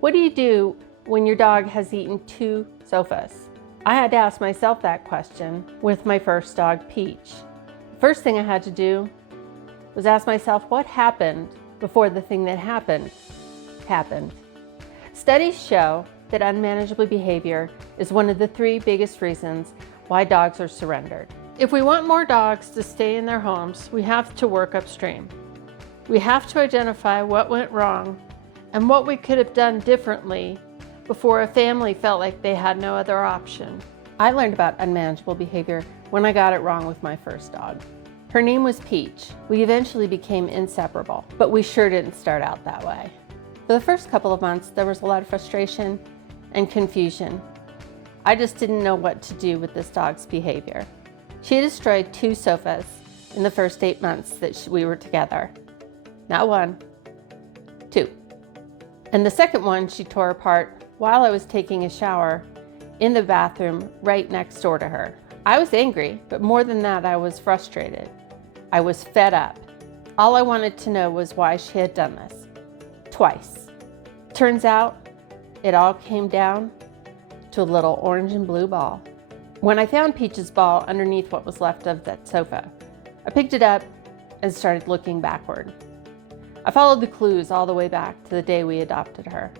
What do you do when your dog has eaten 2 sofas? I had to ask myself that question with my first dog, Peach. First thing I had to do was ask myself what happened before the thing that happened. Studies show that unmanageable behavior is one of the 3 biggest reasons why dogs are surrendered. If we want more dogs to stay in their homes, we have to work upstream. We have to identify what went wrong and what we could have done differently before a family felt like they had no other option. I learned about unmanageable behavior when I got it wrong with my first dog. Her name was Peach. We eventually became inseparable, but we sure didn't start out that way. For the first couple of months, there was a lot of frustration and confusion. I just didn't know what to do with this dog's behavior. She destroyed 2 sofas in the first 8 months that we were together. Not 1, 2. And the second one she tore apart while I was taking a shower in the bathroom right next door to her. I was angry, but more than that, I was frustrated. I was fed up. All I wanted to know was why she had done this. Twice. Turns out, it all came down to a little orange and blue ball. When I found Peach's ball underneath what was left of that sofa, I picked it up and started looking backward. I followed the clues all the way back to the day we adopted her.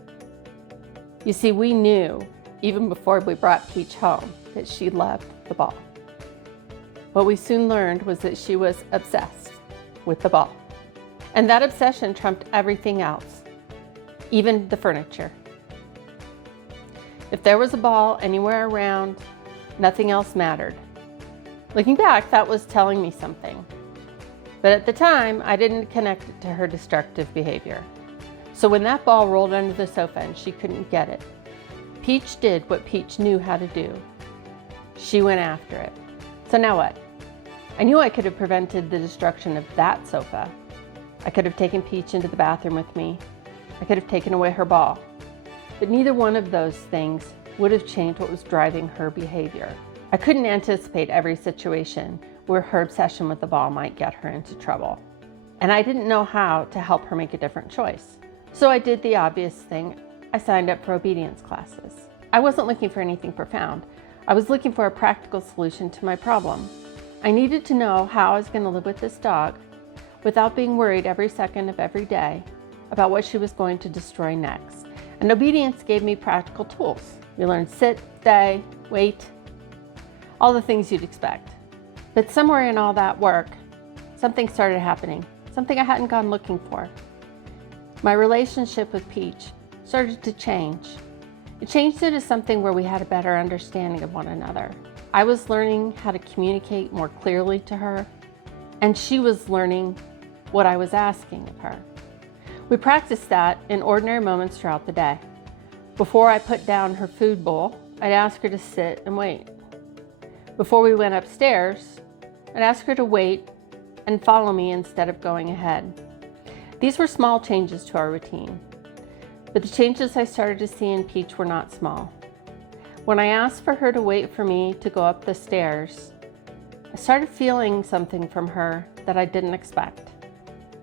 You see, we knew, even before we brought Peach home, that she loved the ball. What we soon learned was that she was obsessed with the ball. And that obsession trumped everything else, even the furniture. If there was a ball anywhere around, nothing else mattered. Looking back, that was telling me something. But at the time, I didn't connect it to her destructive behavior. So when that ball rolled under the sofa and she couldn't get it, Peach did what Peach knew how to do. She went after it. So now what? I knew I could have prevented the destruction of that sofa. I could have taken Peach into the bathroom with me. I could have taken away her ball. But neither one of those things would have changed what was driving her behavior. I couldn't anticipate every situation where her obsession with the ball might get her into trouble. And I didn't know how to help her make a different choice. So I did the obvious thing. I signed up for obedience classes. I wasn't looking for anything profound. I was looking for a practical solution to my problem. I needed to know how I was going to live with this dog without being worried every second of every day about what she was going to destroy next. And obedience gave me practical tools. We learned sit, stay, wait, all the things you'd expect. But somewhere in all that work, something started happening, something I hadn't gone looking for. My relationship with Peach started to change. It changed it to something where we had a better understanding of one another. I was learning how to communicate more clearly to her, and she was learning what I was asking of her. We practiced that in ordinary moments throughout the day. Before I put down her food bowl, I'd ask her to sit and wait. Before we went upstairs, I'd ask her to wait and follow me instead of going ahead. These were small changes to our routine, but the changes I started to see in Peach were not small. When I asked for her to wait for me to go up the stairs, I started feeling something from her that I didn't expect.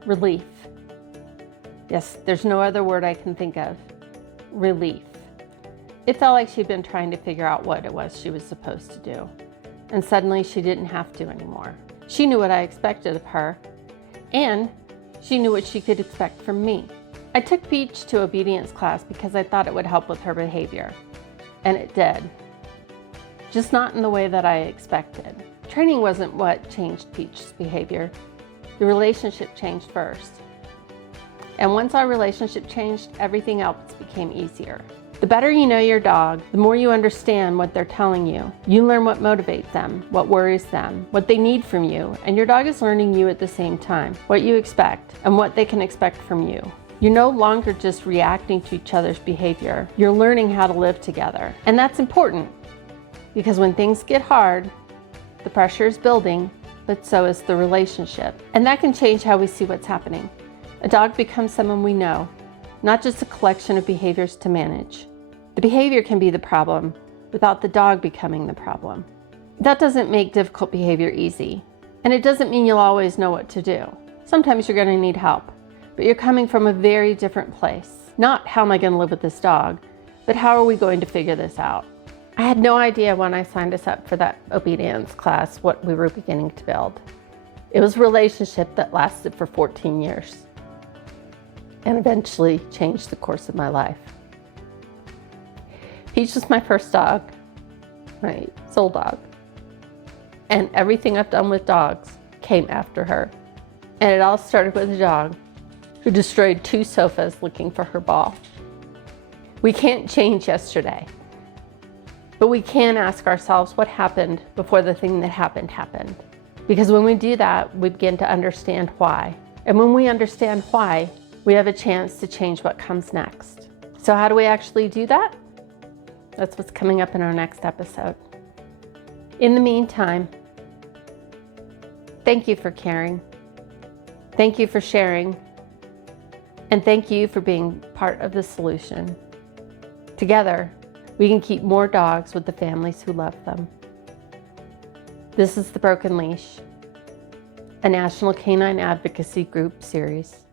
Relief. Yes, there's no other word I can think of. Relief. It felt like she'd been trying to figure out what it was she was supposed to do, and suddenly she didn't have to anymore. She knew what I expected of her, and she knew what she could expect from me. I took Peach to obedience class because I thought it would help with her behavior, and it did. Just not in the way that I expected. Training wasn't what changed Peach's behavior. The relationship changed first. And once our relationship changed, everything else became easier. The better you know your dog, the more you understand what they're telling you. You learn what motivates them, what worries them, what they need from you, and your dog is learning you at the same time, what you expect and what they can expect from you. You're no longer just reacting to each other's behavior. You're learning how to live together. And that's important because when things get hard, the pressure is building, but so is the relationship. And that can change how we see what's happening. A dog becomes someone we know, not just a collection of behaviors to manage. The behavior can be the problem without the dog becoming the problem. That doesn't make difficult behavior easy, and it doesn't mean you'll always know what to do. Sometimes you're going to need help, but you're coming from a very different place. Not how am I going to live with this dog, but how are we going to figure this out? I had no idea when I signed us up for that obedience class what we were beginning to build. It was a relationship that lasted for 14 years and eventually changed the course of my life. Peach was my first dog, my soul dog. And everything I've done with dogs came after her. And it all started with a dog who destroyed 2 sofas looking for her ball. We can't change yesterday, but we can ask ourselves what happened before the thing that happened happened. Because when we do that, we begin to understand why. And when we understand why, we have a chance to change what comes next. So how do we actually do that? That's what's coming up in our next episode. In the meantime, thank you for caring. Thank you for sharing. And thank you for being part of the solution. Together, we can keep more dogs with the families who love them. This is the Broken Leash, a national canine advocacy group series.